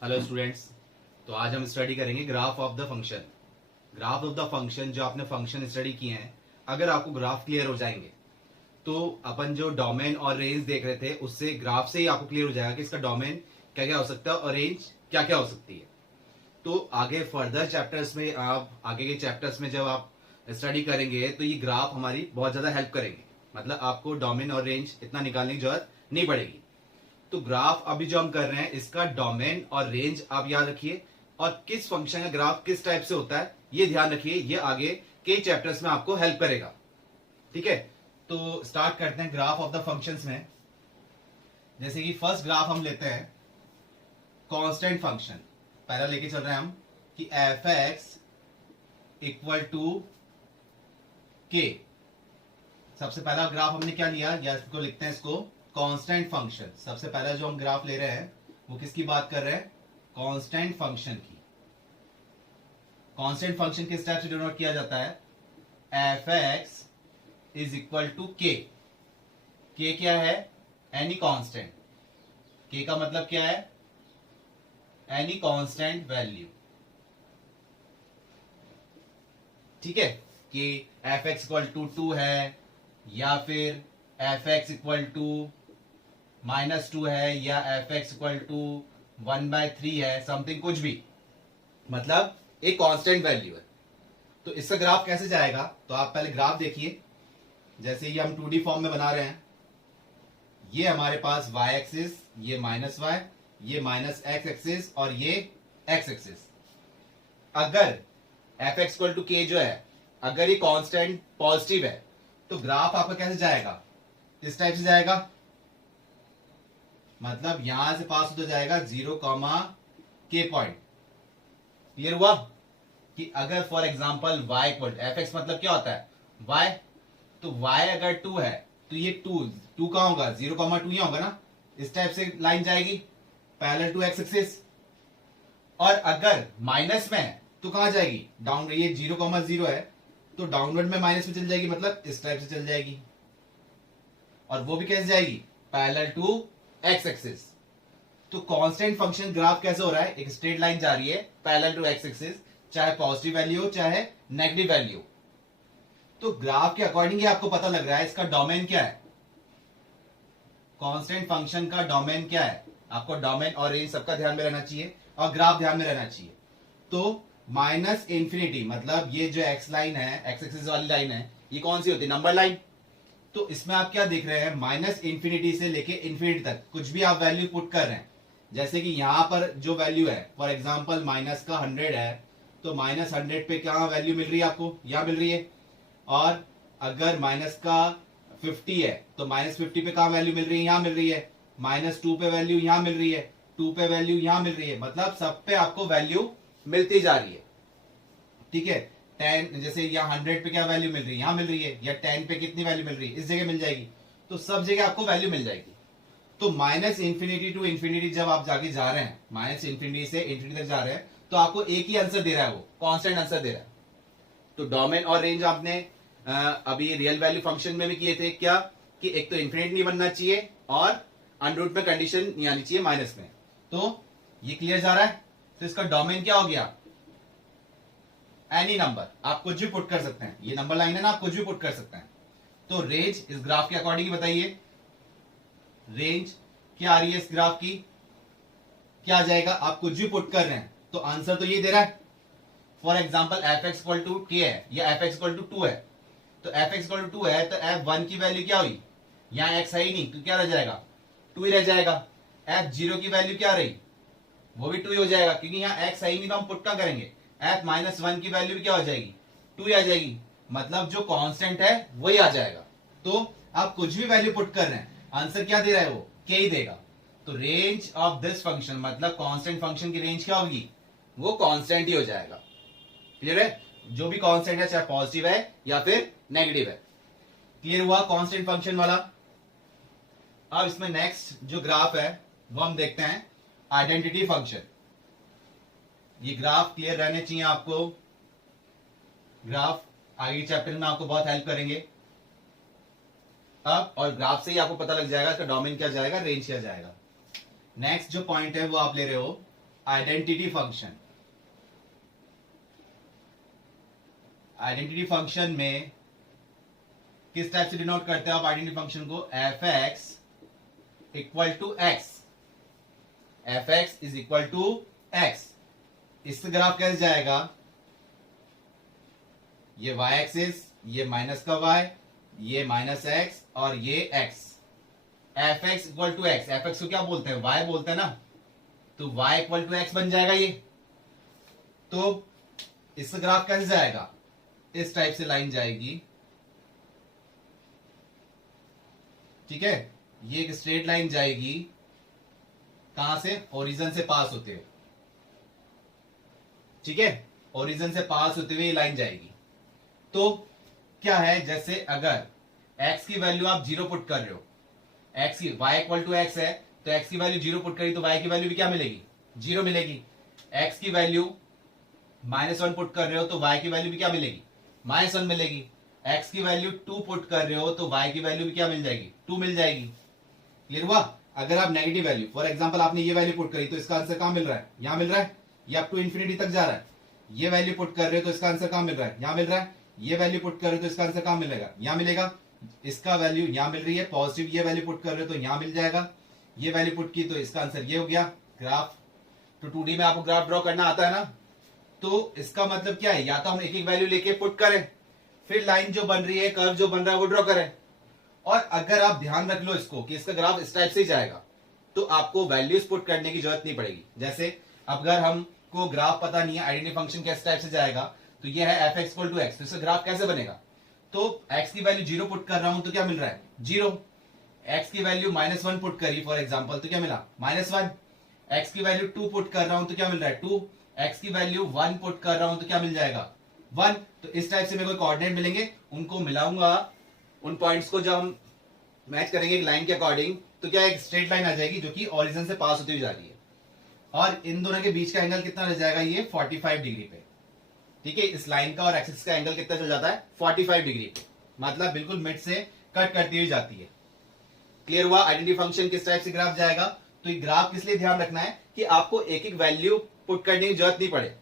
Hello students. तो आज हम स्टडी करेंगे graph of the function. Graph of the function, जो आपने फंक्शन स्टडी किए हैं, अगर आपको ग्राफ क्लियर हो जाएंगे तो अपन जो डोमेन और रेंज देख रहे थे उससे ग्राफ से ही आपको क्लियर हो जाएगा कि इसका डोमेन क्या क्या हो सकता है और रेंज क्या क्या हो सकती है। तो आगे फर्दर चैप्टर्स में, आप आगे के चैप्टर्स में जब आप स्टडी करेंगे तो ये ग्राफ हमारी बहुत ज्यादा हेल्प करेंगे। मतलब आपको डोमेन और रेंज इतना निकालने की जरूरत नहीं पड़ेगी। तो ग्राफ अभी जो हम कर रहे हैं इसका डोमेन और रेंज आप याद रखिए, और किस फंक्शन का ग्राफ किस टाइप से होता है ये ध्यान रखिए। ये आगे के चैप्टर्स में आपको हेल्प करेगा। ठीक है, तो स्टार्ट करते हैं ग्राफ ऑफ द फंक्शंस में। जैसे कि फर्स्ट ग्राफ हम लेते हैं कांस्टेंट फंक्शन। पहला लेके चल रहे हैं हम कि एफ एक्स इक्वल टू के। सबसे पहला ग्राफ हमने क्या लिया, या इसको लिखते हैं इसको कांस्टेंट फंक्शन। सबसे पहला जो हम ग्राफ ले रहे हैं वो किसकी बात कर रहे हैं, कांस्टेंट फंक्शन की। कांस्टेंट फंक्शन किस टाइप से डिनोट किया जाता है, f x is equal to k. K क्या है, एनी कांस्टेंट। के का मतलब क्या है, एनी कांस्टेंट वैल्यू। ठीक है, कि एफ एक्स इक्वल टू 2 है, या फिर एफ एक्स इक्वल टू -2 है, या एफ एक्स इक्वल टू 1/3 है, समथिंग कुछ भी, मतलब एक कांस्टेंट वैल्यू है। तो इसका ग्राफ कैसे जाएगा, तो आप पहले ग्राफ देखिए। जैसे ये हम 2D फॉर्म में बना रहे हैं, ये हमारे पास y एक्सिस, ये -y, ये -x एक्सिस और ये x एक्सिस। अगर एफ एक्स इक्वल टू के जो है, अगर ये कांस्टेंट पॉजिटिव है तो ग्राफ आपका कैसे जाएगा, इस टाइप से जाएगा। मतलब यहां से पास होता जाएगा 0, के पॉइंट। क्लियर हुआ कि अगर for example y equal F x मतलब क्या होता है, y, तो y अगर 2 है तो ये 2 कहां होगा, 0, 2 ही होगा ना। इस टाइप से लाइन जाएगी पैरेलल टू x एक्सिस। और अगर माइनस में है तो कहां जाएगी, डाउन। ये 0, 0 है तो डाउनवर्ड में माइनस में चल जाएगी, मतलब इस टाइप से चल जाएगी। और वो भी कैसे जाएगी, पैरेलल टू x एक्सिस। तो कांस्टेंट फंक्शन ग्राफ कैसे हो रहा है, एक स्ट्रेट लाइन जा रही है पैरेलल टू x एक्सिस, चाहे पॉजिटिव वैल्यू हो चाहे नेगेटिव वैल्यू। तो ग्राफ के अकॉर्डिंग आपको पता लग रहा है इसका डोमेन क्या है। कांस्टेंट फंक्शन का डोमेन क्या है, आपको डोमेन और रेंज सबका ध्यान में रहना चाहिए और ग्राफ ध्यान में रहना चाहिए। तो -∞, मतलब ये जो x लाइन है, x एक्सिस वाली लाइन है, ये कौन सी होती है, नंबर लाइन। तो इसमें आप क्या देख रहे हैं, -∞ से लेके इंफिनिटी तक कुछ भी आप वैल्यू पुट कर रहे हैं। जैसे कि यहां पर जो वैल्यू है, फॉर एग्जांपल माइनस का 100 है, तो -100 पे क्या वैल्यू मिल रही है आपको, यहां मिल रही है। और अगर माइनस का 50 है तो -50 पे कहां वैल्यू मिल रही है, यहां मिल रही है। -2 पे वैल्यू यहां मिल रही है, 2 पे वैल्यू यहां मिल रही है, मतलब सब पे आपको वैल्यू मिलती जा रही है। ठीक है, 10 जैसे यहाँ 100 पे क्या वैल्यू मिल रही है, यहां मिल रही है, या 10 पे कितनी वैल्यू मिल रही है, इस जगह मिल जाएगी। तो सब जगह आपको वैल्यू मिल जाएगी। तो -∞ टू इंफिनिटी जब आप जाके जा रहे हैं, -∞ से इंफिनिटी तक जा रहे हैं, तो आपको एक ही आंसर दे रहा है, वो कांस्टेंट आंसर दे रहा है। तो डोमेन और रेंज आपने अभी रियल वैल्यू फंक्शन में भी किए थे क्या, कि एक तो इंफिनिट नहीं बनना चाहिए और अंडर में कंडीशन नहीं आनी चाहिए माइनस में। तो ये क्लियर जा रहा है। तो इसका डोमेन क्या हो गया, एनी नंबर, आप कुछ भी पुट कर सकते हैं। ये नंबर लाइन है ना, आप कुछ भी पुट कर सकते हैं। तो रेंज इस ग्राफ के अकॉर्डिंग ही बताइए, रेंज क्या आ रही है इस ग्राफ की, क्या आ जाएगा। आप कुछ भी पुट कर रहे हैं तो आंसर तो ये दे रहा है। For example f x equal to k है, या एफ एक्स इक्वल टू 2 है। तो एफ एक्स इक्वल टू 2 है तो एफ 1 की वैल्यू क्या हुई, यहां एक्स है ही नहीं तो क्या रह जाएगा, 2 ही रह जाएगा। एफ 0 की वैल्यू क्या रही, वो भी 2 ही हो जाएगा, क्योंकि यहाँ एक्स है ही नहीं तो हम पुट क्या करेंगे। एफ -1 की वैल्यू भी क्या हो जाएगी, 2 ही आ जाएगी, मतलब जो कांस्टेंट है वही आ जाएगा। तो आप कुछ भी वैल्यू पुट कर रहे हैं, आंसर क्या दे रहा है, वो के ही देगा। तो रेंज ऑफ दिस फंक्शन, मतलब कांस्टेंट फंक्शन की रेंज क्या होगी, वो कांस्टेंट ही हो जाएगा। क्लियर है, जो भी कांस्टेंट है चाहे पॉजिटिव है या फिर नेगेटिव है। क्लियर हुआ कांस्टेंट फंक्शन वाला। अब इसमें नेक्स्ट जो ग्राफ है वो हम देखते हैं आइडेंटिटी फंक्शन। ये ग्राफ क्लियर रहने चाहिए आपको, ग्राफ आगे चैप्टर में आपको बहुत हेल्प करेंगे। अब और ग्राफ से ही आपको पता लग जाएगा इसका डोमेन क्या जाएगा, रेंज क्या जाएगा। नेक्स्ट जो पॉइंट है वो आप ले रहे हो आइडेंटिटी फंक्शन। आइडेंटिटी फंक्शन में किस टाइप से डिनोट करते हो आप आइडेंटिटी फंक्शन को? F x equal to x, f x is equal to x. इससे ग्राफ कैसे जाएगा? ये y एक्सिस, ये माइनस का y, ये माइनस एक्स और ये x। F x equal to x, f x को क्या बोलते हैं? y बोलते हैं ना, तो y इक्वल टू एक्स बन जाएगा ये। तो इससे ग्राफ कैसे जाएगा? इस टाइप से लाइन जाएगी, ठीक है। ये एक स्ट्रेट लाइन जाएगी, कहां से? ओरिजिन से पास होते हुए, ठीक है। ओरिजिन से पास होते हुए ये लाइन जाएगी। तो क्या है, जैसे अगर x की वैल्यू आप 0 पुट कर रहे हो, x की y इक्वल टू एक्स है, तो x की वैल्यू 0 पुट करी तो y की वैल्यू भी क्या मिलेगी? 0 मिलेगी। x की वैल्यू -1 पुट कर रहे हो तो y की वैल्यू भी क्या मिलेगी? -1 मिलेगी। x की वैल्यू 2 पुट कर रहे हो तो y की वैल्यू भी क्या मिल जाएगी? 2 मिल जाएगी। क्लियर हुआ? अगर आप नेगेटिव वैल्यू, फॉर एग्जांपल आपने ये वैल्यू पुट करी तो इसका आंसर कहां मिल रहा है? यहां मिल रहा है, ये अप टू इंफिनिटी तक जा रहा है। ये वैल्यू पुट कर रहे हो तो इसका आंसर कहां मिल रहा है? यहां मिल रहा है। ये वैल्यू पुट कर रहे हो तो इसका आंसर कहां मिलेगा? यहां मिलेगा। इसका वैल्यू यहां मिल रही है पॉजिटिव, ये वैल्यू पुट कर रहे हो तो यहां मिल जाएगा। ये वैल्यू पुट की तो इसका आंसर ये हो गया। ग्राफ तो 2D में आपको ग्राफ ड्रॉ करना आता है ना, तो इसका मतलब क्या है? या तो हम एक एक वैल्यू लेके पुट करें, फिर लाइन जो बन रही है, कर्व जो बन रहा है वो ड्रॉ करें। और अगर आप ध्यान रख लो इसको कि इसका ग्राफ इस टाइप से ही जाएगा, तो आपको वैल्यूज पुट करने की जरूरत नहीं पड़ेगी। जैसे अगर हमको ग्राफ पता नहीं है आइडेंटिटी फंक्शन किस टाइप से जाएगा, तो ये है f x equal to x, तो इसका ग्राफ कैसे बनेगा? तो x की वैल्यू 0 पुट कर रहा हूं तो क्या मिल रहा है? 0। x की वैल्यू -1 पुट करी फॉर एग्जांपल तो क्या मिला? -1। x की वैल्यू 2 पुट कर रहा हूं तो क्या मिल रहा है? 2। x की वैल्यू 1 पुट कर रहा हूं तो क्या मिल जाएगा? 1। तो इस टाइप से मेरे को कोऑर्डिनेट मिलेंगे, उनको मिलाऊंगा, उन पॉइंट्स को जब हम मैच करेंगे एक लाइन के अकॉर्डिंग, तो क्या एक स्ट्रेट लाइन आ जाएगी जो कि ओरिजिन से पास होती हुई जा रही है। और इन दोनों के बीच का एंगल कितना रह जाएगा? ये 45 डिग्री पे, ठीक है। इस लाइन का और एक्सिस का एंगल कितना चल जाता है? 45 डिग्री पे, मतलब बिल्कुल मिड से कट करती हुई जाती है। क्लियर हुआ? आइडेंटिटी फंक्शन किस टाइप से ग्राफ जाएगा। तो ये ग्राफ किस लिए ध्यान रखना है कि आपको एक एक वैल्यू पुट करने की जरूरत नहीं पड़े,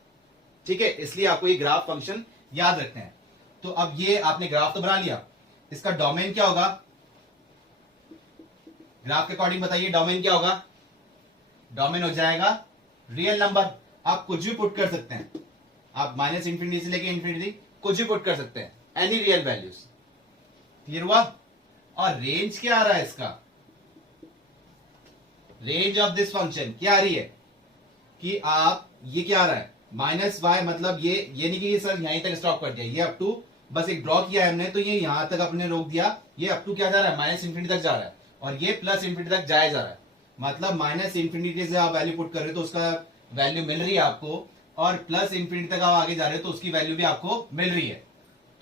ठीक है। इसलिए आपको ये ग्राफ फंक्शन याद रखना है। तो अब ये आपने ग्राफ तो बना लिया, इसका डोमेन क्या होगा? ग्राफ के अकॉर्डिंग बताइए डोमेन क्या होगा? डोमेन हो जाएगा रियल नंबर। आप कुछ भी पुट कर सकते हैं, आप -इंफिनिटी से लेके इंफिनिटी कुछ भी पुट कर सकते हैं, एनी रियल वैल्यूज। क्लियर हुआ? और रेंज क्या आ रहा है इसका? रेंज ऑफ दिस फंक्शन क्या आ रही है कि आप ये क्या आ रहा है? -y, मतलब ये नहीं कि ये सर यहीं तक स्टॉप कर दिया, ये अप टू बस एक ड्रॉ किया है हमने, तो ये यहां तक अपने रोक दिया। ये अप टू क्या जा रहा है? -इंफिनिटी तक जा रहा है, और ये +इंफिनिटी तक जाया जा रहा है। मतलब -इंफिनिटी से आप वैल्यू पुट कर रहे हो तो उसका वैल्यू मिल रही है आपको, और +इंफिनिटी तक आप आगे जा रहे हो तो उसकी वैल्यू भी आपको मिल रही है।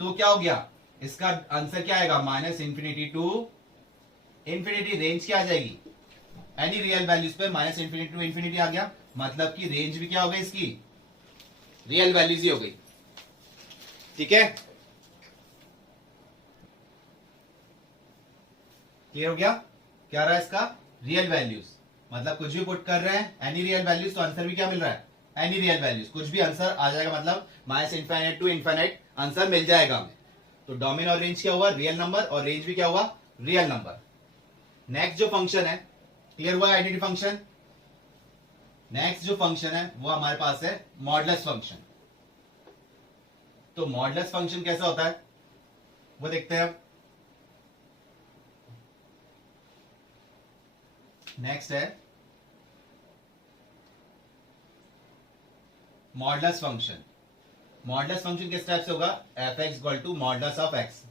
तो क्या हो गया? इसका आंसर क्या आएगा? -Infinity to infinity. रेंज क्या आ जाएगी? एनी रियल वैल्यूज पे -इंफिनिटी टू इंफिनिटी आ गया, मतलब कि रेंज भी क्या हो गई इसकी? रियल वैल्यूज ही हो गई, ठीक है। क्लियर हो गया? क्या रहा है इसका? रियल वैल्यूज, मतलब कुछ भी पुट कर रहे हैं एनी रियल वैल्यूज, तो आंसर भी क्या मिल रहा है? एनी रियल वैल्यूज, कुछ भी आंसर आ जाएगा, मतलब -इंफिनिटी टू इंफिनिट आंसर मिल जाएगा हमें। तो डोमेन और रेंज क्या हुआ? रियल नंबर, और रेंज भी क्या हुआ? Real number. नेक्स्ट जो फंक्शन है, क्लियर हुआ आइडेंटिटी फंक्शन। नेक्स्ट जो फंक्शन है वो हमारे पास है मॉडुलस फंक्शन। तो मॉडुलस फंक्शन कैसा होता है वो देखते हैं अब। नेक्स्ट है मॉडुलस फंक्शन। मॉडुलस फंक्शन किस टाइप से होगा? F x equal to modulus of x.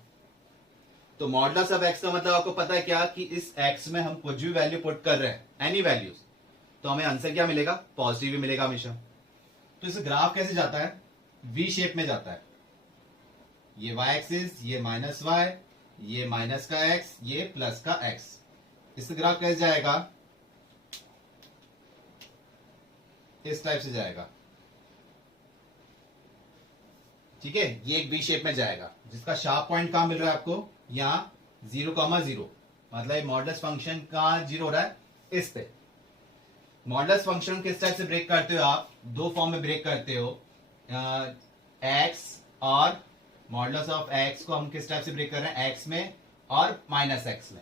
तो मॉडुलस ऑफ एक्स का मतलब आपको पता है क्या कि इस एक्स में हम कुछ भी वैल्यू पुट कर रहे हैं, एनी वैल्यूज, तो हमें आंसर क्या मिलेगा? पॉजिटिव भी मिलेगा हमेशा। तो इस ग्राफ कैसे जाता है? वी शेप में जाता है। ये y एक्सिस, ये -y, ये माइनस का x, ये प्लस का x। इस ग्राफ कैसे जाएगा? इस टाइप से जाएगा, ठीक है। ये एक वी शेप में जाएगा, जिसका शार्प पॉइंट कहां मिल रहा है आपको? यहां 0,0, मतलब मॉडुलस फंक्शन कहां 0 हो रहा है? इस पे। मॉडुलस फंक्शन किस टाइप से ब्रेक करते हो आप? दो फॉर्म में ब्रेक करते हो, एक्स और मॉडुलस ऑफ एक्स को हम किस टाइप से ब्रेक कर रहे हैं? एक्स में और माइनस एक्स में।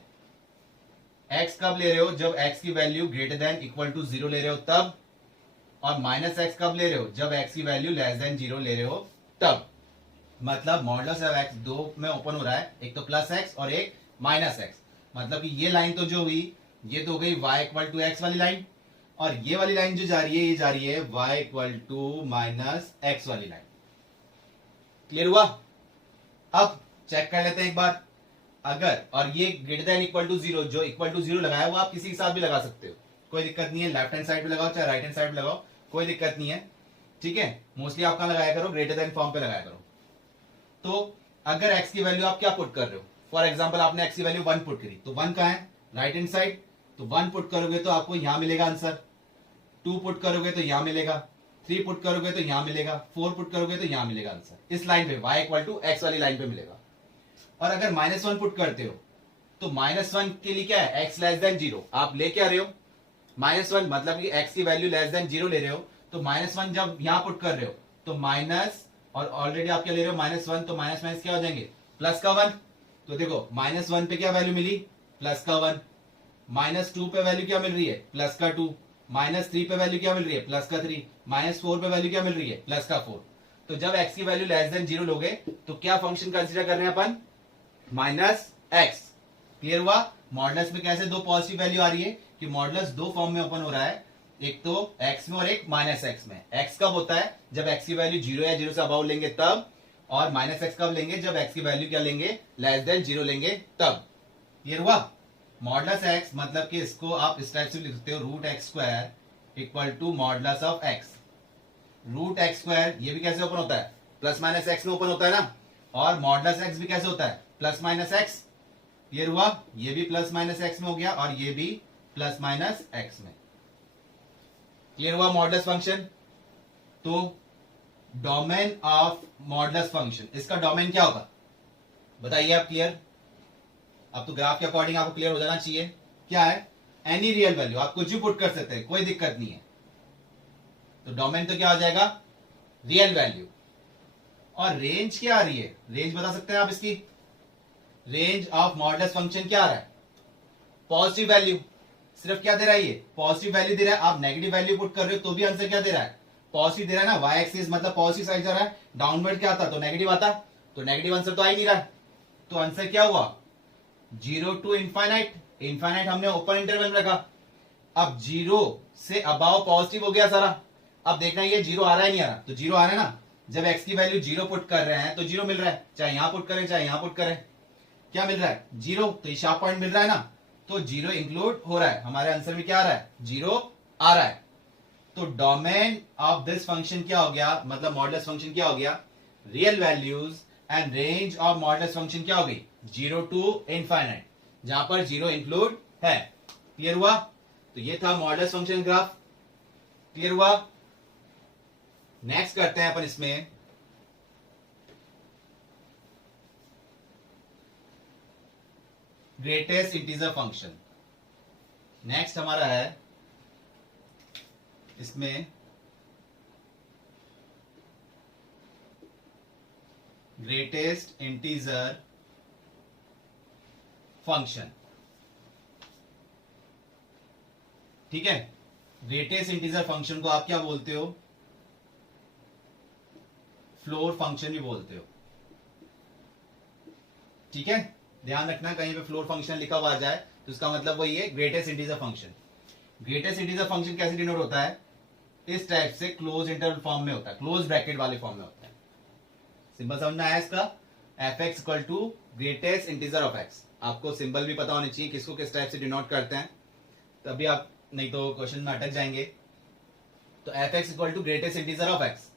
एक्स कब ले रहे हो? जब एक्स की value greater than equal to 0 ले रहे हो तब। और माइनस एक्स कब ले रहे हो? जब एक्स की वैल्यू लेस देन 0 ले रहे हो तब। मतलब मॉडुलस ऑफ एक्स दो में ओपन हो रहा है, एक तो प्लस एक्स और एक माइनस एक्स। मतलब कि ये लाइन तो जो हुई ये तो हो गई y इक्वल टू एक्स वाली लाइन, और ये वाली लाइन जो जा रही है ये जा रही है y equal to minus x वाली लाइन। क्लियर हुआ? अब चेक कर लेते हैं एक बार। अगर और ये ग्रेटर देन इक्वल टू 0, जो इक्वल टू 0 लगाया वो आप किसी के साथ भी लगा सकते हो, कोई दिक्कत नहीं है। लेफ्ट हैंड साइड पे लगाओ चाहे राइट हैंड साइड पे लगाओ, कोई दिक्कत नहीं है। ठीक है, मोस्टली आप कहां लगाया करो? ग्रेटर देन फॉर्म पे लगाया करो। तो अगर x की वैल्यू आप क्या पुट कर रहे हो? फॉर एग्जाम्पल आपने x की वैल्यू 1 पुट करी, तो 1 कहां है? Right hand side. तो 1 पुट करोगे तो आपको यहां मिलेगा आंसर, 2 पुट करोगे तो यहां मिलेगा, 3 पुट करोगे तो यहां मिलेगा, 4 पुट करोगे तो यहां मिलेगा आंसर। इस लाइन पे y इक्वल टू एक्स वाली लाइन पे मिलेगा। और अगर -1 पुट करते हो तो -1 के लिए क्या है? x less than 0। आप ले क्या रहे हो? -1, मतलब कि x की वैल्यू लेस देन 0 ले रहे हो। तो -1 जब यहां पुट कर रहे हो तो माइनस, और ऑलरेडी आप क्या ले रहे हो? -1, तो माइनस माइनस क्या हो जाएंगे? प्लस का 1। तो देखो -1 पे क्या वैल्यू मिली? प्लस का 1। -2 पे वैल्यू क्या मिल रही है? प्लस का 2। -3 पे वैल्यू क्या मिल रही है? प्लस का 3। -4 पे वैल्यू क्या मिल रही है? प्लस का 4। तो जब x की वैल्यू लेस देन 0 लोगे तो क्या फंक्शन कंसीडर कर रहे हैं अपन? -x। क्लियर हुआ? मॉडुलस में कैसे दो पॉजिटिव वैल्यू आ रही है कि मॉडुलस दो फॉर्म में ओपन हो रहा है, एक तो x में और एक -x में। x कब होता है? जब x की वैल्यू 0 या 0 से अबाउ लेंगे तब। और -x कब लेंगे? जब x की वैल्यू क्या लेंगे? लेस देन 0 लेंगे तब। क्लियर हुआ? मॉडुलस x मतलब कि इसको आप इस टाइप से लिख सकते हो, √x² equal to modulus of x। √x² ये भी कैसे ओपन होता है? प्लस माइनस एक्स में ओपन होता है ना। और मॉडुलस x भी कैसे होता है? Plus minus x. क्लियर हुआ? ये भी प्लस माइनस एक्स में हो गया और ये भी प्लस माइनस एक्स में। क्लियर हुआ मॉडुलस फंक्शन? तो डोमेन ऑफ मॉडुलस फंक्शन, इसका डोमेन क्या होगा बताइए आप? क्लियर? अब तो ग्राफ के अकॉर्डिंग आपको क्लियर हो जाना चाहिए। क्या है? एनी रियल वैल्यू, आप कुछ भी पुट कर सकते हैं, कोई दिक्कत नहीं है। तो डोमेन तो क्या हो जाएगा? Real value. और रेंज क्या आ रही है? रेंज बता सकते हैं आप इसकी? रेंज ऑफ मॉडुलस फंक्शन क्या आ रहा है? Positive value. सिर्फ क्या दे रहा है? ये पॉजिटिव वैल्यू दे रहा है। आप नेगेटिव वैल्यू पुट कर रहे हो तो भी आंसर क्या दे रहा है? पॉजिटिव दे रहा है ना। वाई एक्सिस मतलब पॉजिटिव साइड जा रहा है, डाउनवर्ड क्या आता तो नेगेटिव आता, तो नेगेटिव आंसर तो आ ही नहीं रहा। तो आंसर क्या हुआ? 0 टू इनफाइनाइट। इनफाइनाइट हमने ओपन इंटरवल में रखा। अब 0 से अबाव पॉजिटिव हो गया सारा। अब देखना ये 0 आ रहा है नहीं आ रहा? तो 0 आ रहा है ना। जब x की वैल्यू 0 पुट कर रहे हैं तो 0 मिल रहा है, चाहे यहां पुट करें चाहे यहां पुट करें। क्या मिल रहा है? 0। तो ये शार्प पॉइंट मिल रहा है ना, तो 0 इंक्लूड हो रहा है। हमारे आंसर में क्या आ रहा है? 0 आ रहा है। तो डोमेन ऑफ दिस फंक्शन क्या हो गया? मतलब मॉडुलस फंक्शन क्या हो गया? Real values. And range of modulus function क्या हो गई? 0 टू इनफाइनाइट, जहां पर 0 इंक्लूड है। क्लियर हुआ? तो ये था मॉडुलस फंक्शन ग्राफ। क्लियर हुआ? नेक्स्ट करते हैं अपन इसमें ग्रेटेस्ट इंटीजर फंक्शन। नेक्स्ट हमारा है इसमें ग्रेटेस्ट इंटीजर फंक्शन। ठीक है, ग्रेटेस्ट इंटीजर फंक्शन को आप क्या बोलते हो? फ्लोर फंक्शन भी बोलते हो। ठीक है, ध्यान रखना कहीं पे फ्लोर फंक्शन लिखा हुआ आ जाए तो उसका मतलब वही है greatest integer function. Greatest integer function कैसे डिनोट होता है? इस टाइप से क्लोज इंटरवल फॉर्म में होता है, क्लोज ब्रैकेट वाले फॉर्म में होता है। सिंबल समझ में आया इसका? f(x) equal to greatest integer of x। आपको सिंबल भी पता होनी चाहिए किसको किस टाइप से डिनोट करते हैं, तभी आप नहीं तो क्वेश्चन में अटक जाएंगे। तो f(x) equal to greatest integer of x।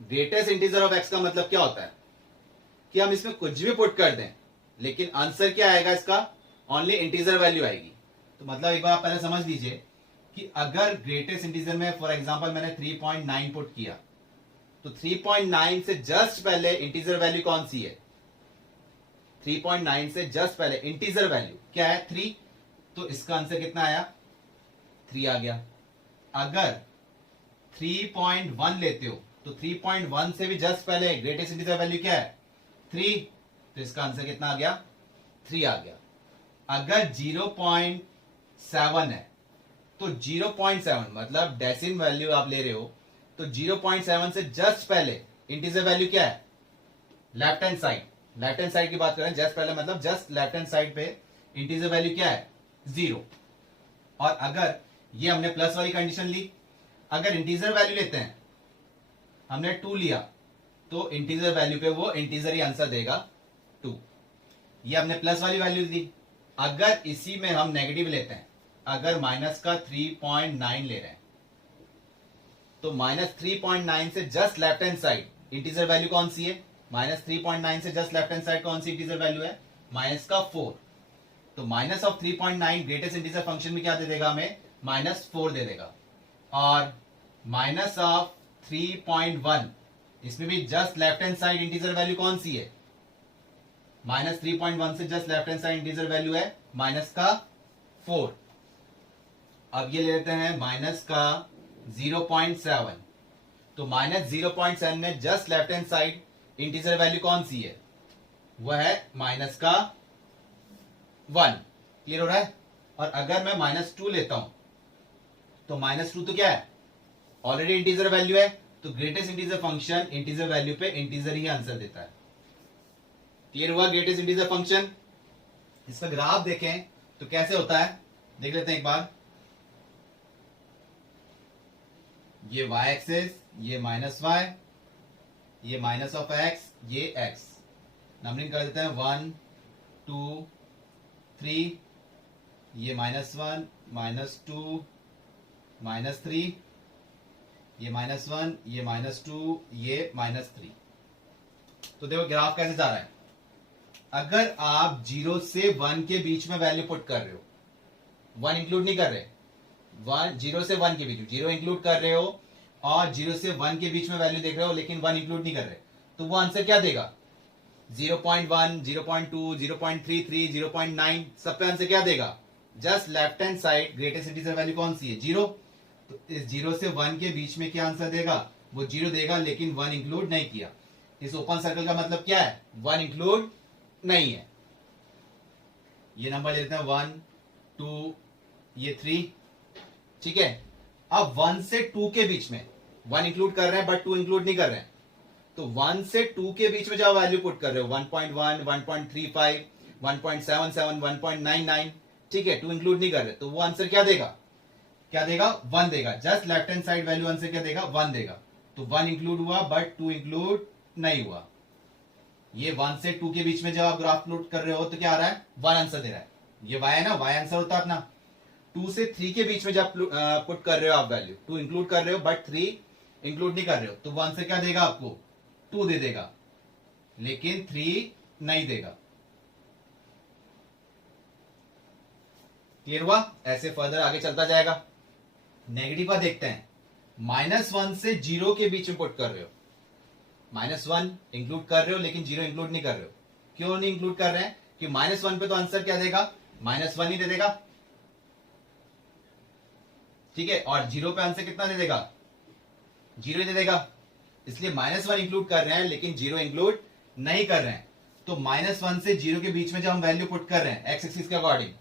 Greatest integer of x का मतलब क्या होता है? कि हम इसमें कुछ भी पुट कर दें लेकिन आंसर क्या आएगा इसका? ओनली इंटीजर वैल्यू आएगी। तो मतलब एक बार आप पहले समझ लीजिए कि अगर ग्रेटेस्ट इंटीजर में फॉर एग्जांपल मैंने 3.9 पुट किया तो 3.9 से जस्ट पहले इंटीजर वैल्यू कौन सी है? 3.9 से जस्ट पहले इंटीजर वैल्यू क्या है? 3। तो इसका आंसर कितना आया? 3 आ गया। अगर 3.1 लेते हो तो 3.1 से भी जस्ट पहले ग्रेटेस्ट इंटीजर वैल्यू क्या है 3, तो इसका आंसर कितना आ गया 3 आ गया। अगर 0.7 है तो 0.7 मतलब डेसिम वैल्यू आप ले रहे हो तो 0.7 से जस्ट पहले इंटीजर वैल्यू क्या है लेफ्ट हैंड साइड की बात करें जस्ट पहले मतलब जस्ट लेफ्ट हैंड साइड पे इंटीजर वैल्यू क्या है 0। और अगर ये हमने प्लस वाली कंडीशन ली, अगर इंटीजर वैल्यू लेते हैं हमने 2 लिया तो इंटीजर वैल्यू पे वो इंटीजर ही आंसर देगा 2। ये हमने प्लस वाली वैल्यू दी। अगर इसी में हम नेगेटिव लेते हैं, अगर माइनस का 3.9 ले रहे हैं तो माइनस 3.9 से just left hand side integer value कौन सी है, माइनस 3.9 से जस्ट लेफ्ट हैंड साइड कौन सी इंटीजर वैल्यू है माइनस का 4। तो minus of 3.9 greatest integer function में क्या दे देगा हमें -4 दे देगा। और माइनस ऑफ 3.1 इसमें भी just left hand side integer value कौन सी है, माइनस 3.1 से just left hand side integer value है माइनस का 4। अब ये लेते हैं माइनस का 0.7, तो माइनस 0.7 में just left hand side integer value कौन सी है, वह है माइनस का 1। क्लियर हो रहा है। और अगर मैं -2 लेता हूं तो -2 तो क्या है ऑलरेडी इंटीजर वैल्यू है, तो greatest integer function integer value पे इंटीजर ही आंसर देता है। क्लियर हुआ ग्रेटेस्ट इंटीजर फंक्शन। इसका ग्राफ देखें तो कैसे होता है देख लेते हैं एक बार। ये y एक्सेस, ये -y, ये माइनस ऑफ x, ये x। नंबरिंग कर देते हैं 1 2 3, ये -1 -2 -3, ये -1 ये -2 ये -3। तो देखो ग्राफ कैसे जा रहा है। अगर आप 0 से 1 के बीच में वैल्यू पुट कर रहे हो, 1 इंक्लूड नहीं कर रहे, 0 से 1 के बीच 0 इंक्लूड कर रहे हो और 0 से 1 के बीच में वैल्यू देख रहे हो लेकिन 1 इंक्लूड नहीं कर रहे, तो वो आंसर क्या देगा 0.1 0.2 0.33 0.9 सब पे आंसर क्या देगा just left hand side greatest integer value कौन सी है 0। तो इस 0 से 1 के बीच में क्या आंसर देगा वो 0 देगा लेकिन 1 इंक्लूड नहीं किया। इस ओपन सर्कल का मतलब क्या है 1 इंक्लूड नहीं है। ये नंबर लेते हैं 1 2 ये 3, ठीक है। अब 1 से 2 के बीच में 1 इंक्लूड कर रहे हैं बट 2 इंक्लूड नहीं कर रहे हैं, तो 1 से 2 के बीच में जब वैल्यू पुट कर रहे हो 1.1 1.35 1.77 1.99, ठीक है, 2 इंक्लूड नहीं कर रहे, तो वो आंसर क्या देगा 1 देगा। Just left hand side value answer क्या देगा 1 देगा। तो 1 इंक्लूड हुआ बट 2 इंक्लूड नहीं हुआ। ये 1 से 2 के बीच में जब आप ग्राफ प्लॉट कर रहे हो तो क्या आ रहा है 1 आंसर दे रहा है। ये y है ना, y आंसर होता है अपना। 2 से 3 के बीच में जब पुट कर रहे हो आप वैल्यू 2 इंक्लूड कर रहे हो बट 3 इंक्लूड नहीं कर रहे हो, तो वो आंसर क्या देगा आपको 2 दे देगा लेकिन 3 नहीं देगा। क्लियर हुआ। ऐसे फर्दर आगे चलता जाएगा। नेगेटिव का देखते हैं। -1 से 0 के बीच में पुट कर रहे हो, -1 इंक्लूड कर रहे हो लेकिन 0 इंक्लूड नहीं कर रहे हो। क्यों नहीं इंक्लूड कर रहे हैं कि -1 पे तो आंसर क्या देगा -1 ही दे देगा, ठीक है। और 0 पे आंसर कितना दे देगा 0 ही दे देगा। इसलिए -1 इंक्लूड कर रहे हैं लेकिन 0 इंक्लूड नहीं कर रहे हैं। तो -1 से 0 के बीच में जब हम वैल्यू पुट कर रहे हैं एक्स एक्सिस के अकॉर्डिंग,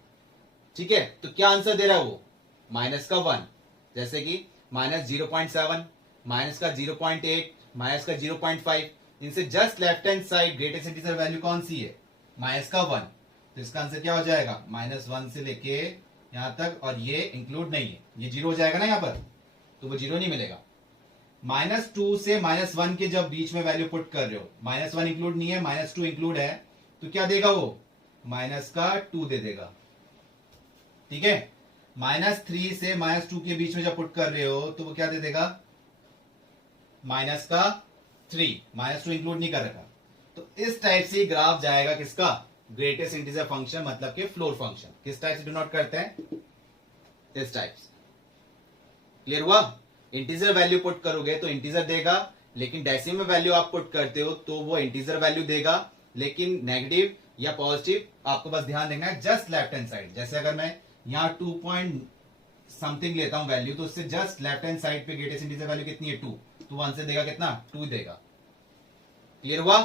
ठीक है, तो क्या आंसर दे रहा है वो -1। जैसे कि -0.7 माइनस का 0.8 माइनस का 0.5, इनसे just left hand side greatest integer value कौन सी है -1। तो इसका आंसर क्या हो जाएगा -1 से लेके यहां तक, और ये इंक्लूड नहीं है, ये 0 हो जाएगा ना यहाँ पर, तो वो 0 नहीं मिलेगा। -2 से -1 के जब बीच में वैल्यू पुट कर रहे हो, -1 इंक्लूड नहीं है -2 इंक्लूड है, तो क्या देगा वो -2 दे देगा, ठीक है। -3 से -2 के बीच में जब पुट कर रहे हो तो वो क्या दे देगा -3, -2 इंक्लूड नहीं कर रखा। तो इस टाइप से ग्राफ जाएगा किसका ग्रेटेस्ट इंटीजर फंक्शन, मतलब कि फ्लोर फंक्शन। किस टाइप से डिनोट करते हैं इस टाइप से। क्लियर हुआ। इंटीजर वैल्यू पुट करोगे तो इंटीजर देगा, लेकिन डेसिमल वैल्यू आप पुट करते हो तो वो इंटीजर वैल्यू देगा, लेकिन नेगेटिव या पॉजिटिव आपको बस ध्यान देना है जस्ट लेफ्ट हैंड साइड। जैसे अगर मैं यहाँ समथिंग लेता हूं वैल्यू, तो उससे जस्ट लेफ्ट हैंड साइड पे ग्रेटेस्ट इंटीजर वैल्यू कितनी है 2, तो आंसर देगा कितना 2 देगा। क्लियर हुआ?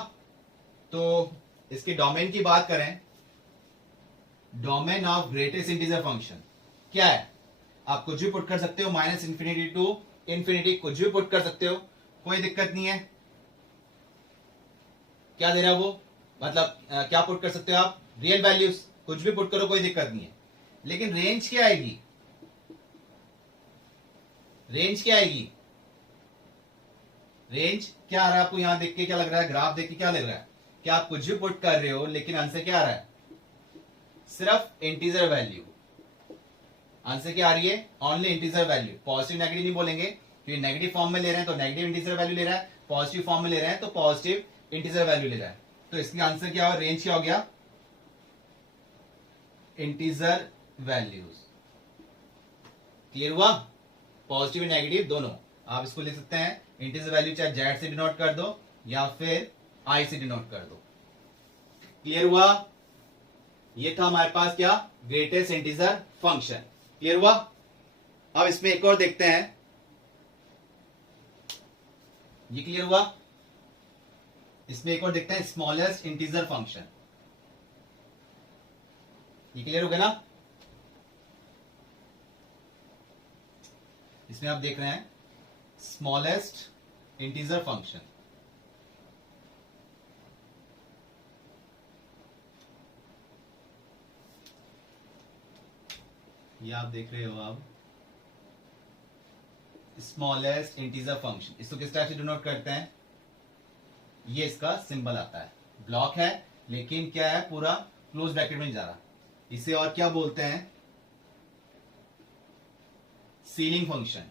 तो इसके डोमेन की बात करें, domain of greatest integer function क्या है? आप कुछ भी पुट कर सकते हो, माइनस इंफिनिटी टू इंफिनिटी कुछ भी पुट कर सकते हो, कोई दिक्कत नहीं है। क्या दे रहा है वो, मतलब क्या पुट कर सकते हो आप? रियल वैल्यूज कुछ भी पुट करो, कोई दिक्कत नहीं है। लेकिन रेंज क्या आएगी? रेंज क्या आएगी? रेंज क्या आ रहा है आपको यहां देख के? क्या लग रहा है? ग्राफ देख के क्या लग रहा है? क्या आप कुछ भी पुट कर रहे हो लेकिन आंसर क्या आ रहा है? सिर्फ इंटीजर वैल्यू। आंसर क्या आ रही है? Only integer value. Positive negative नहीं बोलेंगे, क्योंकि नेगेटिव फॉर्म में ले रहे हैं तो नेगेटिव इंटीजर वैल्यू ले रहा है, पॉजिटिव फॉर्म में ले रहे हैं तो पॉजिटिव इंटीजर वैल्यू ले रहा है। तो इसका आंसर क्या हो? रेंज क्या हो गया? Integer values. क्लियर हुआ? पॉजिटिव नेगेटिव दोनों आप इसको लिख सकते हैं। इंटीजर वैल्यू चाहे जेड से डिनोट कर दो या फिर आई से डिनोट कर दो। क्लियर हुआ? ये था हमारे पास क्या? Greatest integer function. क्लियर हुआ? अब इसमें एक और देखते हैं। ये क्लियर हुआ? इसमें एक और देखते हैं, स्मॉलेस्ट इंटीजर फंक्शन। ये क्लियर हो गया ना? इसमें आप देख रहे हैं स्मॉलेस्ट इंटीजर फंक्शन। ये आप देख रहे हो अब स्मॉलेस्ट इंटीजर फंक्शन। इसको किस टाइप से डिनोट करते हैं? ये इसका सिंबल आता है, ब्लॉक है लेकिन क्या है, पूरा क्लोज ब्रैकेट में नहीं जा रहा। इसे और क्या बोलते हैं? Ceiling function.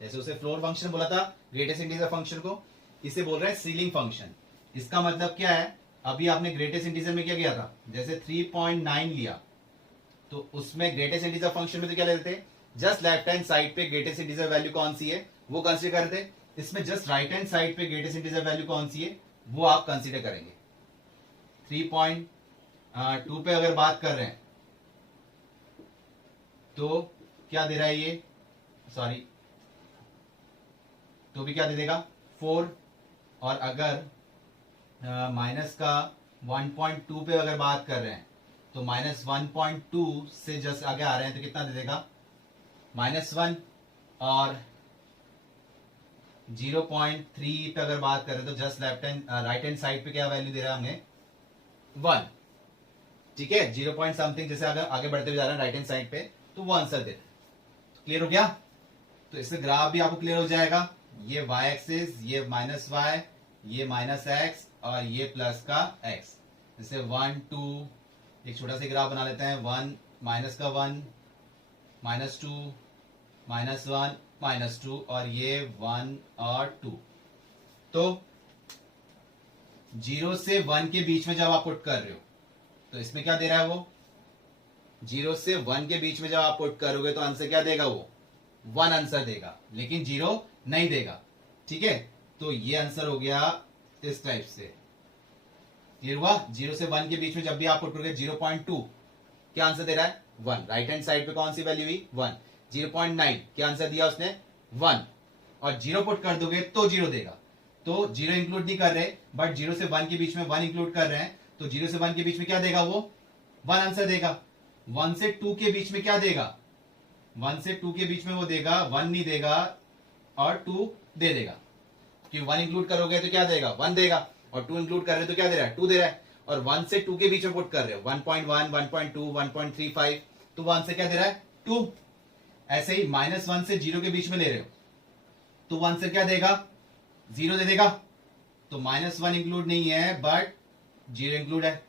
जैसे उसे फ्लोर फंक्शन बोला था ग्रेटेस्ट इंटीजर फंक्शन को, इसे बोल रहे हैं सीलिंग फंक्शन। इसका मतलब क्या है? अभी आपने ग्रेटेस्ट इंटीजर में क्या किया था? जैसे 3.9 लिया तो उसमें ग्रेटेस्ट इंटीजर फंक्शन में तो क्या लेते थे? जस्ट लेफ्ट हैंड साइड पे ग्रेटेस्ट इंटीजर वैल्यू कौन सी है वो कंसीडर करते थे। इसमें जस्ट राइट हैंड साइड पे ग्रेटेस्ट इंटीजर वैल्यू कौन सी है वो आप कंसीडर करेंगे। 3.2 पे अगर बात कर रहे हैं तो क्या दे रहा है ये? सॉरी, तो भी क्या दे देगा? 4। और अगर माइनस का 1.2 पे अगर बात कर रहे हैं तो -1.2 से जस्ट आगे आ रहे हैं तो कितना दे देगा? -1। और 0.3 पे अगर बात करें तो just left hand right hand side पे क्या वैल्यू दे रहा है हमें? 1। ठीक है, 0 पॉइंट समथिंग जैसे आगे बढ़ते हुए जा रहे हैं राइट हैंड साइड पे, तो वो आंसर दे। क्लियर हो गया? तो इससे ग्राफ भी आपको क्लियर हो जाएगा। ये y एक्सिस, ये -y, ये -x और ये प्लस का x। जैसे 1 2, एक छोटा सा ग्राफ बना लेते हैं। 1 माइनस का 1 -2 -1 -2 और ये 1 और 2। तो 0 से 1 के बीच में जब आप पुट कर रहे हो तो इसमें क्या दे रहा है वो? 0 से 1 के बीच में जब आप पुट करोगे तो आंसर क्या देगा वो? 1 आंसर देगा, लेकिन 0 नहीं देगा। ठीक है, तो ये आंसर हो गया इस टाइप से। क्लियर हुआ? 0 से 1 के बीच में जब भी आप पुट करोगे 0.2 क्या आंसर दे रहा है? 1। राइट हैंड साइड पे कौन सी वैल्यू हुई? 1। 0.9 क्या आंसर दिया उसने? 1। और 0 पुट कर दोगे तो 0 देगा। तो 0 इंक्लूड नहीं कर रहे, बट 0 से 1 के बीच में 1 इंक्लूड कर रहे हैं, तो 0 से 1 के बीच में क्या देगा वो? 1 आंसर देगा। 1 से 2 के बीच में क्या देगा? 1 से 2 के बीच में वो देगा 1 नहीं देगा और 2 दे देगा, कि 1 इंक्लूड करोगे तो क्या देगा? 1 देगा, और 2 इंक्लूड कर रहे हो तो क्या दे रहा है? 2 दे रहा है। और 1 से 2 के बीच में पुट कर रहे हो 1.1 1.2 1.35, तो वो आंसर क्या दे रहा है? 2। ऐसे ही -1 से 0 के बीच में ले रहे हो तो वो आंसर क्या देगा? 0 दे देगा। तो -1 इंक्लूड नहीं है बट 0 इंक्लूड है।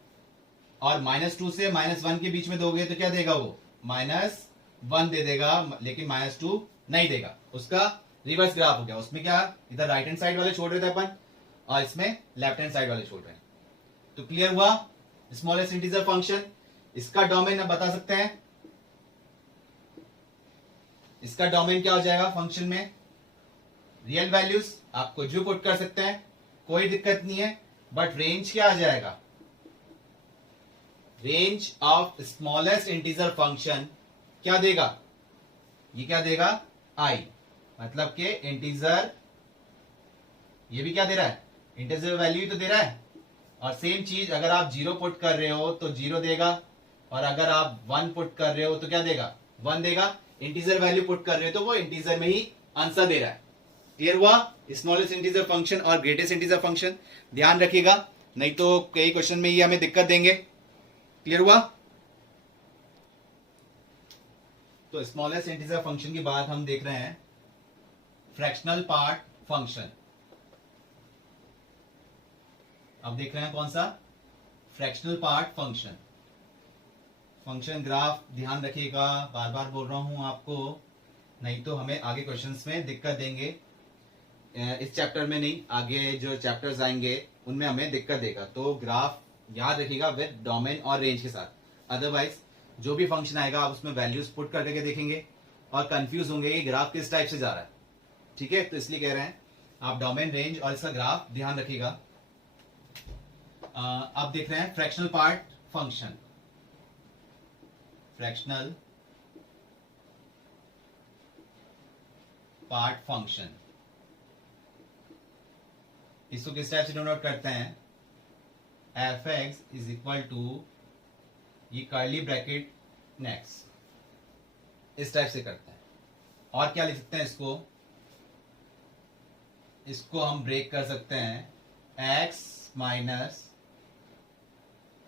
और -2 से -1 के बीच में दोगे तो क्या देगा वो? -1 दे देगा, लेकिन -2 नहीं देगा। उसका रिवर्स ग्राफ हो गया। उसमें क्या, इधर राइट हैंड साइड वाले छोड़ रहे थे अपन और इसमें लेफ्ट हैंड साइड वाले छोड़ रहे हैं। तो क्लियर हुआ? Smallest integer function. इसका डोमेन आप बता सकते हैं? इसका डोमेन क्या हो जाएगा फंक्शन में? रियल वैल्यूज आप कुछ भी पुट कर सकते हैं, कोई दिक्कत नहीं है, बट रेंज क्या आ जाएगा? Range of smallest integer function क्या देगा? ये क्या देगा आई, मतलब कि इंटीजर, ये भी क्या दे रहा है, इंटीजर वैल्यू ही तो दे रहा है। और सेम चीज अगर आप 0 पुट कर रहे हो तो 0 देगा, और अगर आप 1 पुट कर रहे हो तो क्या देगा, 1 देगा। इंटीजर वैल्यू पुट कर रहे हो तो वो इंटीजर में ही आंसर दे रहा है। क्लियर हुआ, स्मॉलेस्ट इंटीजर फंक्शन और ग्रेटेस्ट इंटीजर फंक्शन, ध्यान रखिएगा, नहीं तो कई क्वेश्चन में ये हमें दिक्कत देंगे। क्लियर हुआ। तो स्मॉलेस्ट इंटीजर फंक्शन की बात हम देख रहे हैं, फ्रैक्शनल पार्ट फंक्शन। अब देख रहे हैं कौन सा, fractional part function. Function graph ध्यान रखिएगा, बार बार बोल रहा हूं आपको, नहीं तो हमें आगे क्वेश्चंस में दिक्कत देंगे। इस चैप्टर में नहीं, आगे जो चैप्टर्स आएंगे उनमें हमें दिक्कत देगा। तो ग्राफ याद रखिएगा विद डोमेन और रेंज के साथ, अदरवाइज जो भी फंक्शन आएगा आप उसमें वैल्यूज पुट करके देखेंगे और कंफ्यूज होंगे कि ग्राफ किस टाइप से जा रहा है। ठीक है, तो इसलिए कह रहे हैं आप डोमेन, रेंज और इसका ग्राफ ध्यान रखिएगा। आप देख रहे हैं fractional part function, fractional part function, इसको किस टाइप से डिनोट करते हैं, F x is equal to, ये कर्ली ब्रैकेट नेक्स्ट, इस टाइप से करते हैं। और क्या लिख सकते हैं इसको, इसको हम ब्रेक कर सकते हैं x minus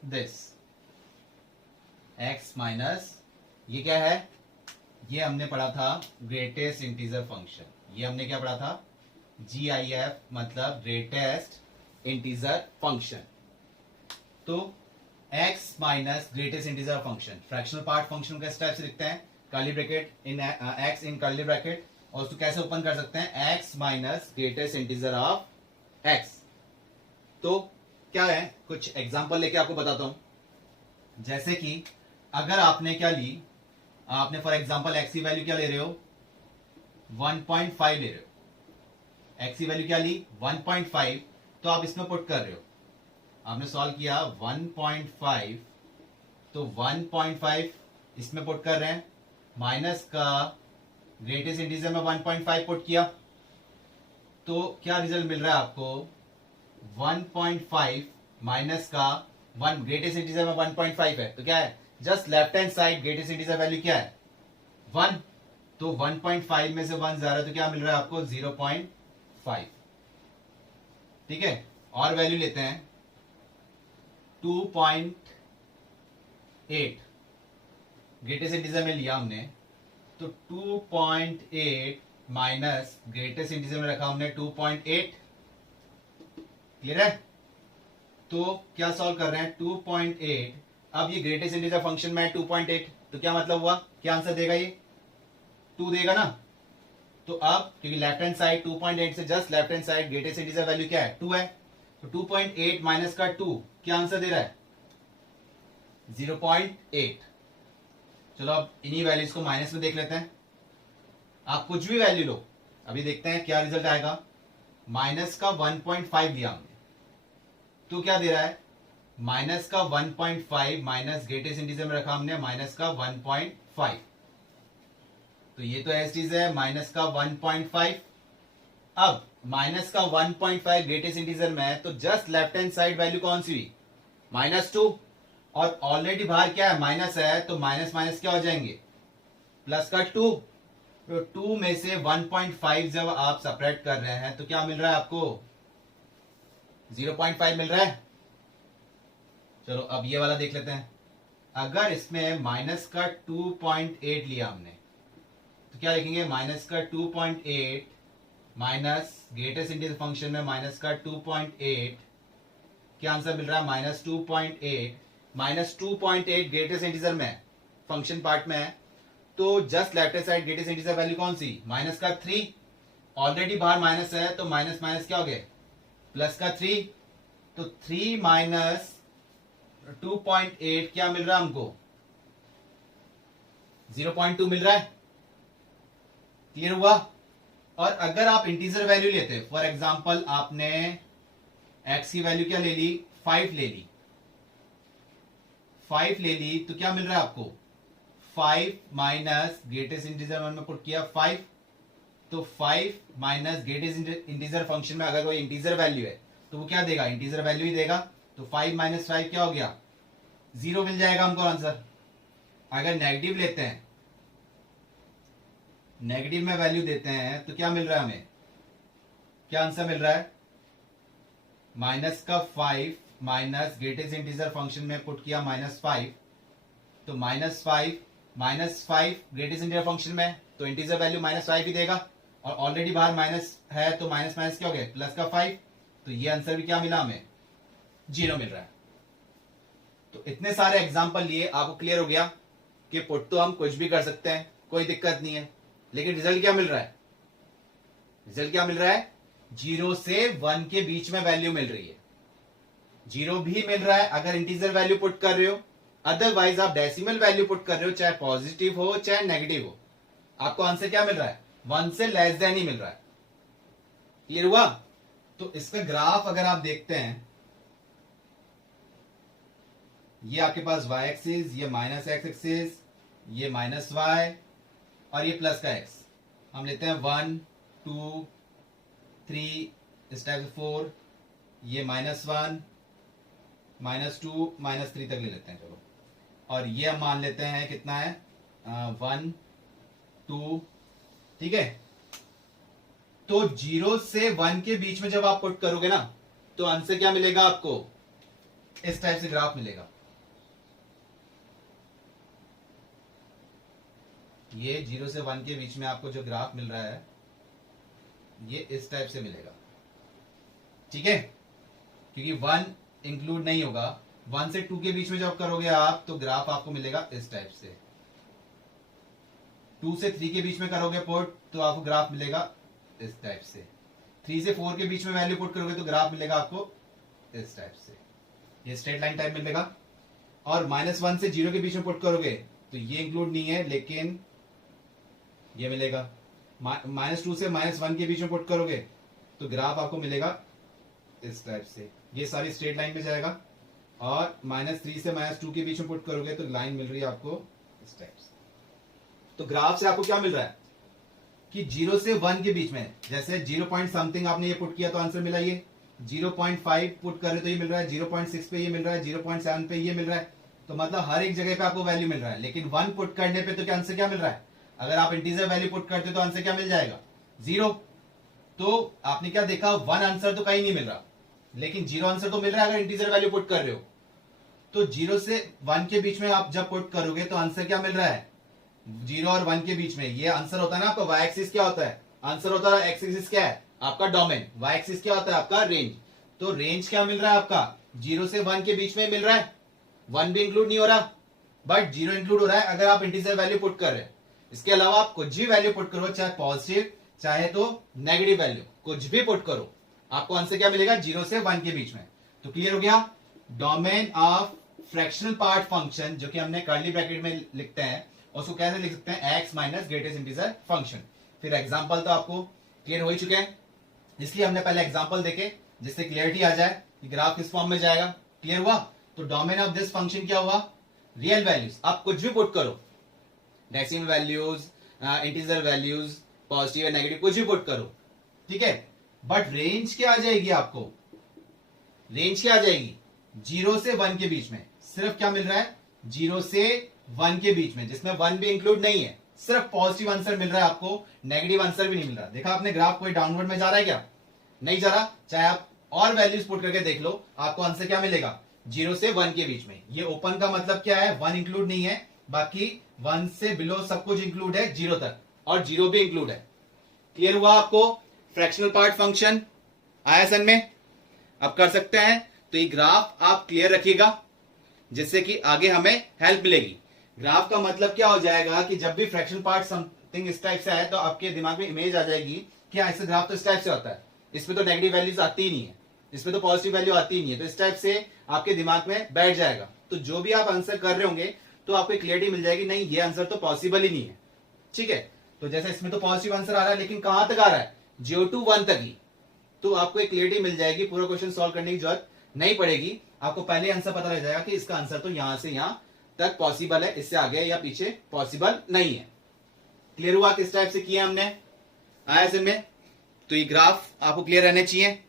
this, x minus, ये क्या है, ये हमने पढ़ा था ग्रेटेस्ट इंटीजर फंक्शन। ये हमने क्या पढ़ा था, GIF मतलब ग्रेटेस्ट इंटीजर फंक्शन। तो x minus greatest integer function, fractional part function का स्टेप से लिखते हैं, curly bracket in x in curly bracket, और उसको कैसे ओपन कर सकते हैं, x minus greatest integer of x। तो क्या है, कुछ एग्जांपल लेके आपको बताता हूं। जैसे कि अगर आपने क्या ली, आपने फॉर एग्जांपल x की वैल्यू क्या ले रहे हो, 1.5 ले रहे हो, x की वैल्यू क्या ली 1.5, तो आप इसमें पुट कर रहे हो, आपने सॉल्व किया 1.5, तो 1.5 इसमें पुट कर रहे हैं, माइनस का ग्रेटेस्ट इंटीजर में 1.5 पुट किया, तो क्या रिजल्ट मिल रहा है आपको, 1.5 माइनस का 1, ग्रेटेस्ट इंटीजर में 1.5 है, तो क्या है, just left hand side greatest integer value क्या है 1, तो 1.5 में से 1 जा रहा है, तो क्या मिल रहा है आपको 0.5। ठीक है, और वैल्यू लेते हैं 2.8, ग्रेटेस्ट इंटीजर में लिया हमने, तो 2.8 माइनस ग्रेटेस्ट इंटीजर में रखा हमने 2.8। क्लियर है, तो क्या सॉल्व कर रहे हैं 2.8, अब ये ग्रेटेस्ट इंटीजर फंक्शन में है 2.8, तो क्या मतलब हुआ, क्या आंसर देगा, ये 2 देगा ना। तो अब क्योंकि लेफ्ट हैंड साइड 2.8 से just left hand side greatest integer value क्या है 2 है, तो 2.8 माइनस का 2 क्या आंसर दे रहा है 0.8। चलो अब इन्हीं वैल्यूज को माइनस में देख लेते हैं, आप कुछ भी वैल्यू लो, अभी देखते हैं क्या रिजल्ट आएगा। माइनस का 1.5 दिया हमने, तो क्या दे रहा है माइनस का 1.5 माइनस ग्रेटेस्ट इंटीजर में रखा हमने माइनस का 1.5, तो ये तो एज चीज है माइनस का 1.5। अब माइनस का 1.5 ग्रेटेस्ट इंटीजर में है, तो just left hand side value कौन सी हुई -2, और ऑलरेडी बाहर क्या है माइनस है, तो माइनस माइनस क्या हो जाएंगे प्लस का 2, तो 2 में से 1.5 जब आप सेपरेट कर रहे हैं तो क्या मिल रहा है आपको 0.5 मिल रहा है। चलो अब ये वाला देख लेते हैं, अगर इसमें माइनस का 2.8 लिया हमने, तो क्या लिखेंगे माइनस का 2.8 माइनस ग्रेटेस्ट इंटीजर फंक्शन में माइनस का 2.8, क्या आंसर मिल रहा है -2.8, -2.8 ग्रेटेस्ट इंटीजर में फंक्शन पार्ट में है, तो just left hand side greatest integer value कौन सी माइनस का 3, ऑलरेडी बाहर माइनस है, तो माइनस माइनस क्या हो गया प्लस का 3, तो 3 माइनस 2.8 क्या मिल रहा है हमको 0.2 मिल रहा है। क्लियर हुआ। और अगर आप इंटीजर वैल्यू लेते, फॉर एग्जांपल आपने x की वैल्यू क्या ले ली 5 ले ली, 5 ले ली, तो क्या मिल रहा है आपको 5 माइनस ग्रेटेस्ट इंटीजर वन में पुट किया 5, तो 5 माइनस ग्रेटेस्ट इंटीजर फंक्शन में अगर कोई इंटीजर वैल्यू है तो वो क्या देगा, इंटीजर वैल्यू ही देगा। तो 5 माइनस 5 क्या हो गया, 0 मिल जाएगा हमको आंसर। अगर नेगेटिव लेते हैं, नेगेटिव में वैल्यू देते हैं तो क्या मिल रहा है हमें, क्या आंसर मिल रहा है, माइनस का 5 माइनस ग्रेटेस्ट इंटीजर फंक्शन में पुट किया -5, तो -5 ग्रेटेस्ट इंटीजर फंक्शन में तो इंटीजर वैल्यू -5 ही देगा, और ऑलरेडी बाहर माइनस है तो माइनस माइनस क्या हो गया, प्लस का 5, तो ये आंसर भी क्या मिला हमें, 0 मिल रहा है। तो इतने सारे एग्जांपल लिए आपको क्लियर हो गया कि पुट तो हम कुछ भी कर सकते हैं, कोई दिक्कत नहीं है, लेकिन रिजल्ट क्या मिल रहा है, रिजल्ट क्या मिल रहा है, 0 से 1 के बीच में वैल्यू मिल रही है। 0 भी मिल रहा है अगर इंटीजर वैल्यू पुट कर रहे हो, अदरवाइज आप डेसिमल वैल्यू पुट कर रहे हो, चाहे पॉजिटिव हो चाहे नेगेटिव हो, आपको आंसर क्या मिल रहा है, 1 से लेस देन ही मिल रहा है। क्लियर हुआ। तो इसका ग्राफ अगर आप देखते हैं, ये आपके पास y एक्सिस, ये माइनस x एक्सिस, ये माइनस y और ये प्लस का x, हम लेते हैं 1 2 3 इस टाइप से 4, ये -1 -2 -3 तक ले लेते हैं, चलो, और ये हम मान लेते हैं कितना है 1 2, ठीक है। तो 0 से 1 के बीच में जब आप पुट करोगे ना तो आंसर क्या मिलेगा आपको, इस टाइप से ग्राफ मिलेगा। ये 0 से 1 के बीच में आपको जो ग्राफ मिल रहा है ये इस टाइप से मिलेगा, ठीक है, क्योंकि 1 इंक्लूड नहीं होगा। 1 से 2 के बीच में जब करोगे आप तो ग्राफ आपको मिलेगा इस टाइप से। 2 से 3 के बीच में करोगे पुट तो आपको ग्राफ मिलेगा इस टाइप से। 3 से 4 के बीच में वैल्यू पुट करोगे तो ग्राफ मिलेगा आपको इस टाइप से, ये स्ट्रेट लाइन टाइप मिलेगा। और -1 से 0 के बीच में पुट करोगे तो ये इंक्लूड नहीं है, लेकिन ये मिलेगा। -2 से -1 के बीच में पुट करोगे तो ग्राफ आपको मिलेगा इस टाइप से, ये सारी स्ट्रेट लाइन में जाएगा। और -3 से -2 के बीच में पुट करोगे तो लाइन मिल रही है आपको इस टाइप से। तो ग्राफ से आपको क्या मिल रहा है कि 0 से 1 के बीच में, जैसे 0 पॉइंट समथिंग आपने ये पुट किया तो आंसर मिला ये, 0.5 पुट कर रहे तो ये मिल रहा है, 0.6 पे ये मिल रहा है, 0.7 पे ये मिल रहा है। तो मतलब हर एक जगह पे आपको वैल्यू मिल रहा है, लेकिन 1 पुट करने पे तो क्या आंसर क्या मिल रहा है, अगर आप इंटीजर वैल्यू पुट करते हो तो आंसर क्या मिल जाएगा, 0। तो आपने क्या देखा, 1 आंसर तो कहीं नहीं मिल रहा, लेकिन 0 आंसर तो मिल रहा है अगर इंटीजर वैल्यू पुट कर रहे हो। तो 0 से 1 के बीच में आप जब पुट करोगे तो आंसर क्या मिल रहा है, 0 और 1 के बीच में ये आंसर होता है ना आपका। y एक्सिस क्या होता है, आंसर होता है x एक्सिस क्या है आपका डोमेन, y एक्सिस क्या होता है आपका रेंज। तो रेंज क्या मिल रहा है आपका, 0 से 1 के बीच में मिल रहा है, 1 भी इंक्लूड नहीं हो रहा, बट 0 इंक्लूड हो रहा है अगर आप इंटीजर वैल्यू पुट कर रहे हैं। इसके अलावा आप कुछ भी वैल्यू पुट करो, चाहे पॉजिटिव चाहे तो नेगेटिव वैल्यू, कुछ भी पुट करो, आपको आंसर क्या मिलेगा, 0 से 1 के बीच में। तो क्लियर हो गया। Domain of fractional part function, जो कि हमने कर्ली ब्रैकेट में लिखते हैं, उसको कैसे लिख सकते हैं, x minus greatest integer function. फिर एग्जांपल तो आपको क्लियर हो ही चुके हैं, इसलिए हमने पहले एग्जांपल देखे जिससे क्लियरिटी आ जाए कि ग्राफ किस फॉर्म में जाएगा। क्लियर हुआ। तो डोमेन ऑफ दिस फंक्शन क्या हुआ, रियल वैल्यूज, आप कुछ भी पुट करो, decimal values, integer values, positive या नेगेटिव, कुछ भी पुट करो, ठीक है। बट रेंज क्या आ जाएगी आपको, रेंज क्या आ जाएगी, 0 से 1 के बीच में। सिर्फ क्या मिल रहा है, 0 से 1 के बीच में, जिसमें 1 भी इंक्लूड नहीं है, सिर्फ पॉजिटिव आंसर मिल रहा है आपको, नेगेटिव आंसर भी नहीं मिल रहा। देखा आपने ग्राफ कोई डाउनवर्ड में जा रहा है क्या, नहीं जा रहा। चाहे आप और वैल्यूज पुट करके देख लो, आपको आंसर क्या मिलेगा, 0 से 1 के बीच में। ये ओपन का मतलब क्या है, 1 इंक्लूड नहीं है, बाकी 1 से बिलो सब कुछ इंक्लूड है 0 तक, और 0 भी इंक्लूड है। क्लियर हुआ आपको। फ्रैक्शनल पार्ट फंक्शन आया सन में, अब कर सकते हैं। तो ये ग्राफ आप क्लियर रखिएगा, जिससे कि आगे हमें हेल्प मिलेगी। ग्राफ का मतलब क्या हो जाएगा कि जब भी फ्रैक्शनल पार्ट समथिंग इस टाइप से आए तो आपके दिमाग में इमेज आ जाएगी कि ऐसे ग्राफ तो इस टाइप से होता है, इसमें तो नेगेटिव वैल्यूज आती ही नहीं है, इसमें तो पॉजिटिव वैल्यू आती ही नहीं है। तो इस टाइप से आपके दिमाग में बैठ जाएगा। तो जो भी आप आंसर कर रहे होंगे तो आपको क्लियरिटी मिल जाएगी, नहीं ये आंसर तो पॉसिबल ही नहीं है, ठीक है। तो जैसे इसमें तो पॉजिटिव आंसर आ रहा है, लेकिन कहां तक आ रहा है, 0 to 1 तक ही। तो आपको एक क्लियरिटी मिल जाएगी, पूरा क्वेश्चन सॉल्व करने की जरूरत नहीं पड़ेगी, आपको पहले आंसर पता लग जाएगा कि इसका आंसर तो यहां से यहां तक पॉसिबल है, इससे आगे या पीछे पॉसिबल नहीं है। क्लियर हुआ किस टाइप से किया हमने? आया समझ में? तो ये ग्राफ आपको क्लियर रहने चाहिए।